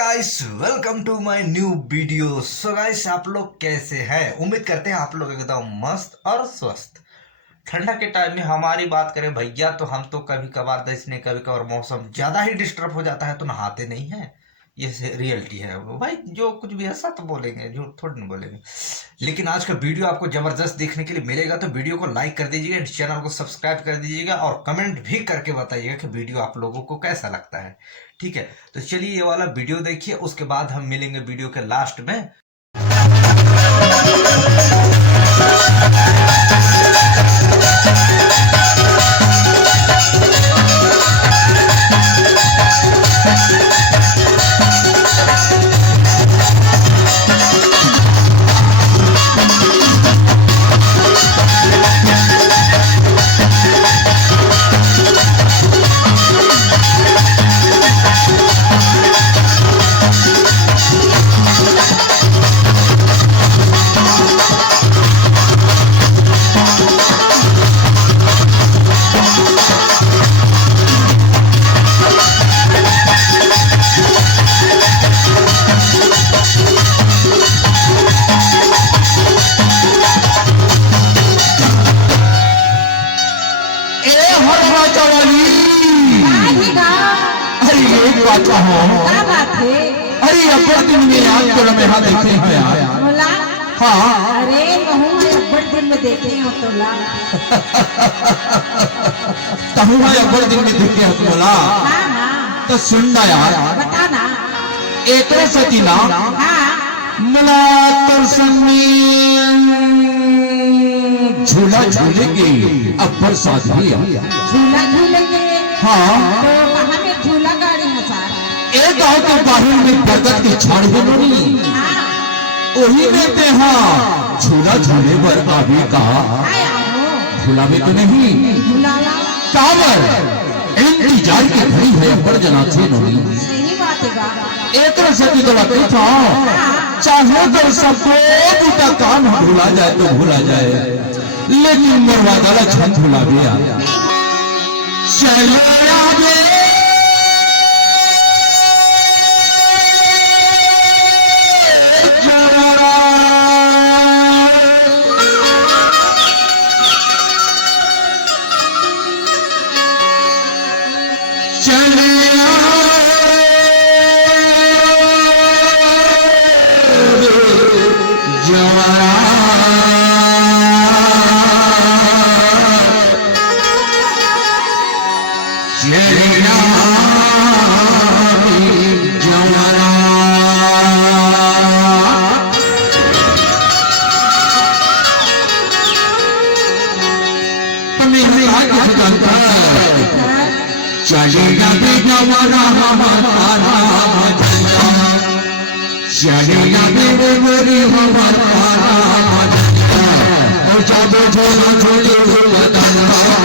Guys welcome to my new video. So guys आप लोग कैसे हैं? उम्मीद करते हैं आप लोग एकदम मस्त और स्वस्थ। ठंडा के टाइम में हमारी बात करें भैया तो हम तो कभी कभार इसमें कभी कभार मौसम ज़्यादा ही डिस्टर्ब हो जाता है तो नहाते नहीं हैं। ये रियलिटी है भाई, जो कुछ भी ऐसा तो बोलेंगे, झूठ थोड़ी नहीं बोलेंगे। लेकिन आज का वीडियो आपको जबरदस्त देखने के लिए मिलेगा तो वीडियो को लाइक कर दीजिएगा, चैनल को सब्सक्राइब कर दीजिएगा और कमेंट भी करके बताइएगा कि वीडियो आप लोगों को कैसा लगता है। ठीक है, तो चलिए ये वाला वीडियो देखिए, उसके बाद हम मिलेंगे वीडियो के लास्ट में। अरे अब्बड़ दिन में याद करो मैं यहाँ देखे हैं यार। बोला हाँ अरे बहू में अब्बड़ दिन में देखे हो तो ला कहूँ मैं अब्बड़ दिन में देखे हो तो ला हाँ हाँ तो सुनना यार, बता ना। एक सती ना हाँ मला तर झूला झूलेंगे अब्बड़ साधवी झूला झूलेंगे। हाँ तो कहाँ में झूला गाड़ी है सारा? एक गाँव के बाहर में बरगद के झाड़ है नहीं, हाँ वही में ते हाँ झूला झूले पर आवे का आया हो झूला में तो नहीं झूला ला। काबर इंतजार की घड़ी है अब्बड़ जना थे नहीं। सही बात है बाबा। एक सती तो लगती था चाहे तो सबको टूटा काम भूला जाए तो भूला जाए, लेकिन मरवादा छन भूला गया चलिया चलेगा बेनवारा हमारा चलेगा बेनवारी हमारा और जादू झोला झोले झोला झोले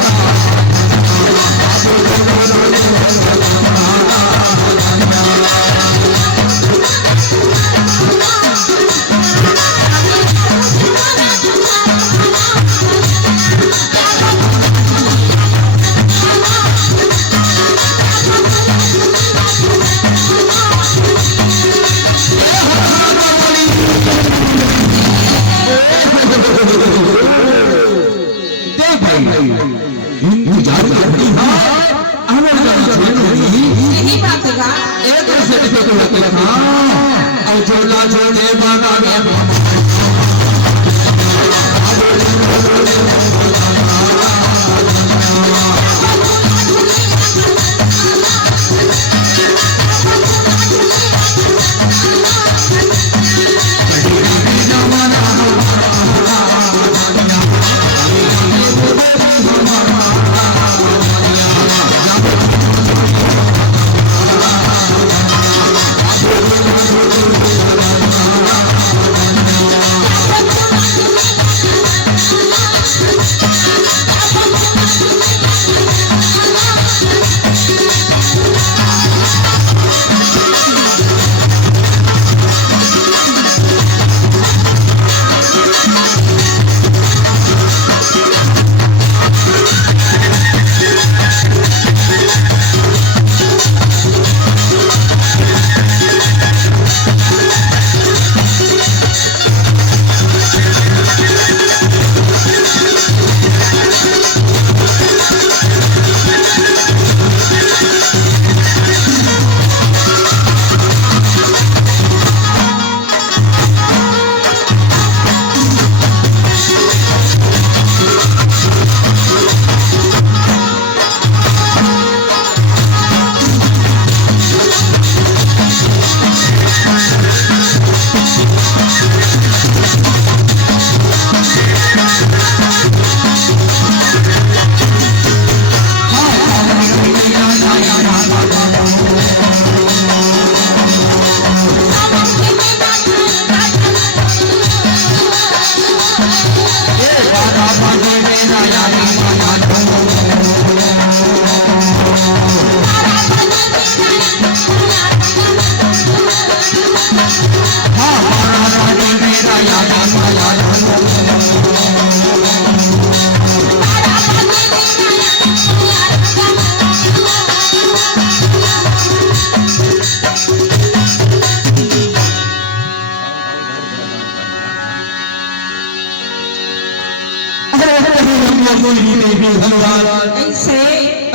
हमर श्री देवी हलवाल कैसे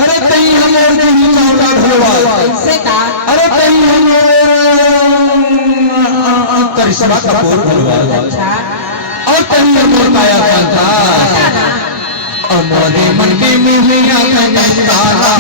अरे तई हमर देवी चौका हलवाल कैसे का अरे तई हमर करिश्मा कपूर हलवाल अच्छा और तई हमर काया कांता अमरे मन के मिलिया कंतारा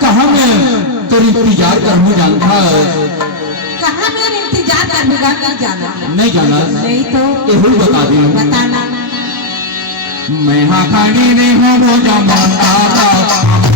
कहाँ में तेरी इंतजार करने जानता है कहाँ मेरा इंतजार करने नहीं जाना नहीं जाना नहीं तो यही बता दे बताना मैं हाँ खाने नहीं हूँ वो जमाता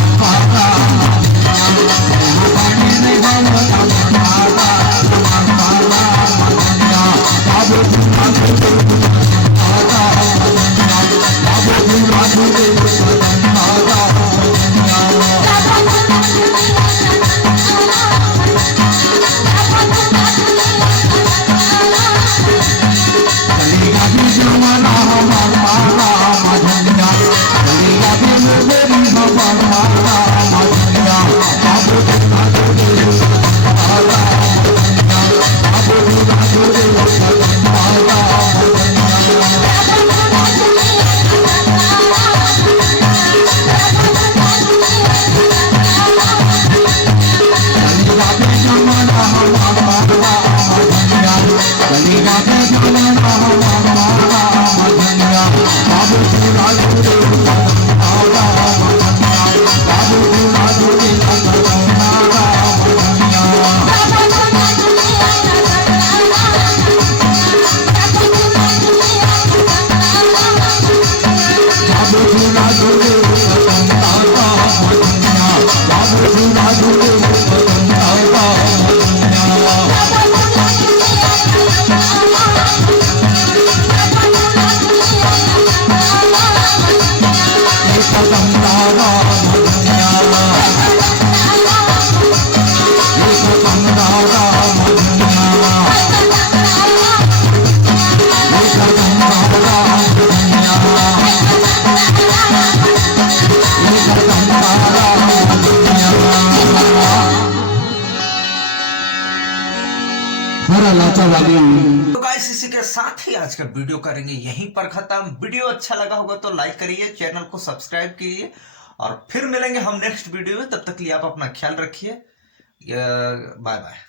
तो गाइस इसी के साथ ही आज का वीडियो करेंगे यहीं पर खत्म। वीडियो अच्छा लगा होगा तो लाइक करिए, चैनल को सब्सक्राइब कीजिए और फिर मिलेंगे हम नेक्स्ट वीडियो में। तब तक के लिए आप अपना ख्याल रखिए। Bye bye.